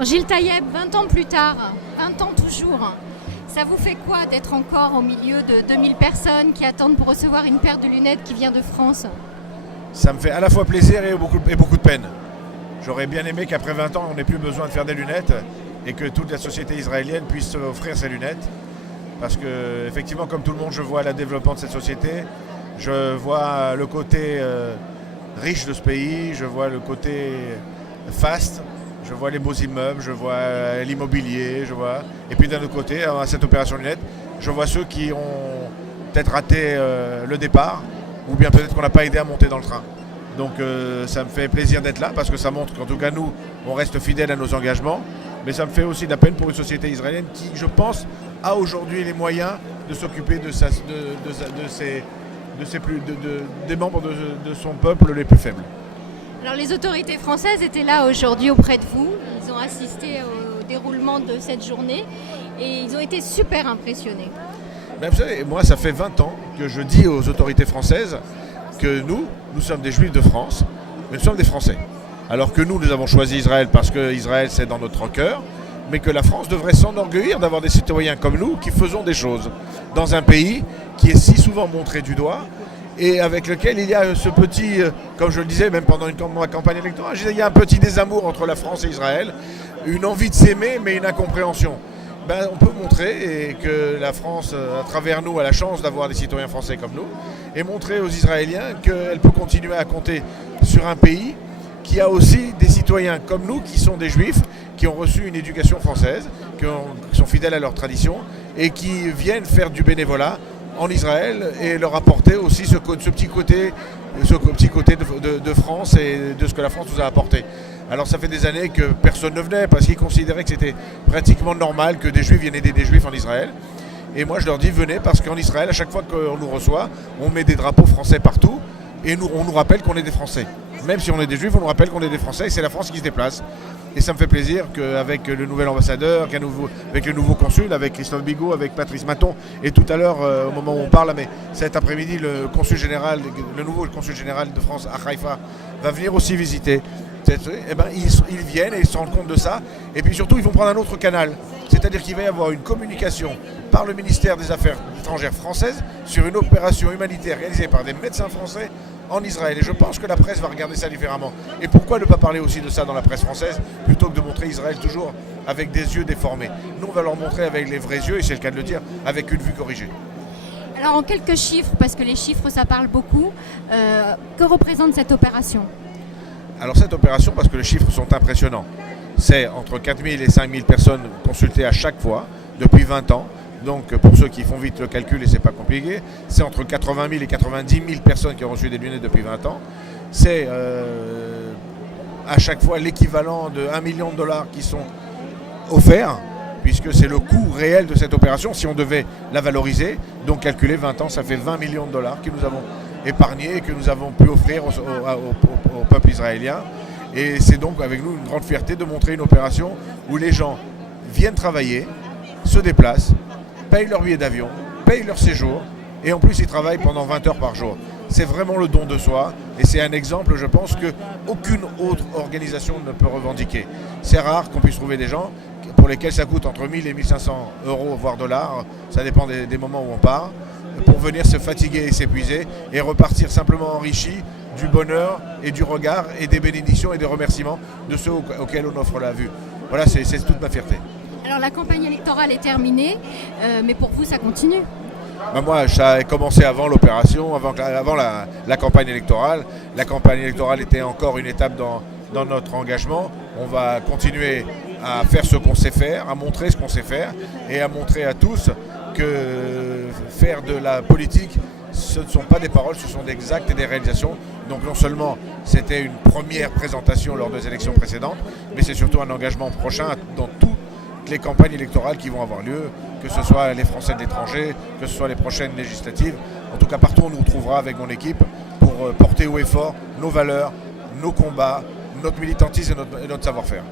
Gilles Taïeb, 20 ans plus tard, 20 ans toujours, ça vous fait quoi d'être encore au milieu de 2000 personnes qui attendent pour recevoir une paire de lunettes qui vient de France? Ça me fait à la fois plaisir et beaucoup de peine. J'aurais bien aimé qu'après 20 ans, on n'ait plus besoin de faire des lunettes et que toute la société israélienne puisse offrir ses lunettes. Parce que, effectivement, comme tout le monde, je vois le développement de cette société. Je vois le côté riche de ce pays, je vois le côté faste, je vois les beaux immeubles, je vois l'immobilier, et puis d'un autre côté, à cette opération lunettes, je vois ceux qui ont peut-être raté le départ, ou bien peut-être qu'on n'a pas aidé à monter dans le train. Donc ça me fait plaisir d'être là, parce que ça montre qu'en tout cas nous, on reste fidèles à nos engagements, mais ça me fait aussi de la peine pour une société israélienne qui, je pense, a aujourd'hui les moyens de s'occuper des membres de son peuple les plus faibles. Alors les autorités françaises étaient là aujourd'hui auprès de vous, ils ont assisté au déroulement de cette journée et ils ont été super impressionnés. Ben vous savez, moi ça fait 20 ans que je dis aux autorités françaises que nous sommes des Juifs de France, mais nous sommes des Français. Alors que nous avons choisi Israël parce que Israël c'est dans notre cœur, mais que la France devrait s'enorgueillir d'avoir des citoyens comme nous qui faisons des choses dans un pays qui est si souvent montré du doigt et avec lequel il y a ce petit, comme je le disais même pendant ma campagne électorale, il y a un petit désamour entre la France et Israël, une envie de s'aimer mais une incompréhension. On peut montrer que la France, à travers nous, a la chance d'avoir des citoyens français comme nous, et montrer aux Israéliens qu'elle peut continuer à compter sur un pays qui a aussi des citoyens comme nous, qui sont des Juifs, qui ont reçu une éducation française, qui sont fidèles à leurs traditions, et qui viennent faire du bénévolat en Israël et leur apporter aussi ce petit côté de France et de ce que la France nous a apporté. Alors ça fait des années que personne ne venait parce qu'ils considéraient que c'était pratiquement normal que des Juifs viennent aider des Juifs en Israël. Et moi je leur dis venez parce qu'en Israël, à chaque fois qu'on nous reçoit, on met des drapeaux français partout et on nous rappelle qu'on est des Français. Même si on est des Juifs, on nous rappelle qu'on est des Français et c'est la France qui se déplace. Et ça me fait plaisir qu'avec le nouvel ambassadeur, avec le nouveau consul, avec Christophe Bigot, avec Patrice Maton, et tout à l'heure, au moment où on parle, mais cet après-midi, le nouveau consul général de France à Haïfa va venir aussi visiter. Ils viennent et ils se rendent compte de ça. Et puis surtout, ils vont prendre un autre canal. C'est-à-dire qu'il va y avoir une communication par le ministère des Affaires étrangères françaises sur une opération humanitaire réalisée par des médecins français en Israël. Et je pense que la presse va regarder ça différemment. Et pourquoi ne pas parler aussi de ça dans la presse française plutôt que de montrer Israël toujours avec des yeux déformés. Nous, on va leur montrer avec les vrais yeux, et c'est le cas de le dire, avec une vue corrigée. Alors en quelques chiffres, parce que les chiffres ça parle beaucoup, que représente cette opération ? Alors cette opération, parce que les chiffres sont impressionnants, c'est entre 4000 et 5000 personnes consultées à chaque fois, depuis 20 ans. Donc pour ceux qui font vite le calcul, et c'est pas compliqué, c'est entre 80 000 et 90 000 personnes qui ont reçu des lunettes depuis 20 ans. C'est à chaque fois l'équivalent de $1 million qui sont offerts, puisque c'est le coût réel de cette opération, si on devait la valoriser. Donc calculer 20 ans, ça fait $20 millions que nous avons épargnés et que nous avons pu offrir au peuple israélien. Et c'est donc avec nous une grande fierté de montrer une opération où les gens viennent travailler, se déplacent, payent leur billet d'avion, payent leur séjour, et en plus ils travaillent pendant 20 heures par jour. C'est vraiment le don de soi, et c'est un exemple, je pense, qu'aucune autre organisation ne peut revendiquer. C'est rare qu'on puisse trouver des gens pour lesquels ça coûte entre 1000 et 1500 euros, voire dollars, ça dépend des moments où on part, pour venir se fatiguer et s'épuiser, et repartir simplement enrichi du bonheur et du regard et des bénédictions et des remerciements de ceux auxquels on offre la vue. Voilà, c'est toute ma fierté. Alors la campagne électorale est terminée, mais pour vous ça continue ? Moi, ça a commencé avant l'opération, avant la campagne électorale. La campagne électorale était encore une étape dans notre engagement. On va continuer à faire ce qu'on sait faire, à montrer ce qu'on sait faire et à montrer à tous que faire de la politique, ce ne sont pas des paroles, ce sont des actes et des réalisations. Donc non seulement c'était une première présentation lors des élections précédentes, mais c'est surtout un engagement prochain dans toutes les campagnes électorales qui vont avoir lieu, que ce soit les Français de l'étranger, que ce soit les prochaines législatives. En tout cas, partout on nous retrouvera avec mon équipe pour porter haut et fort nos valeurs, nos combats, notre militantisme et notre savoir-faire.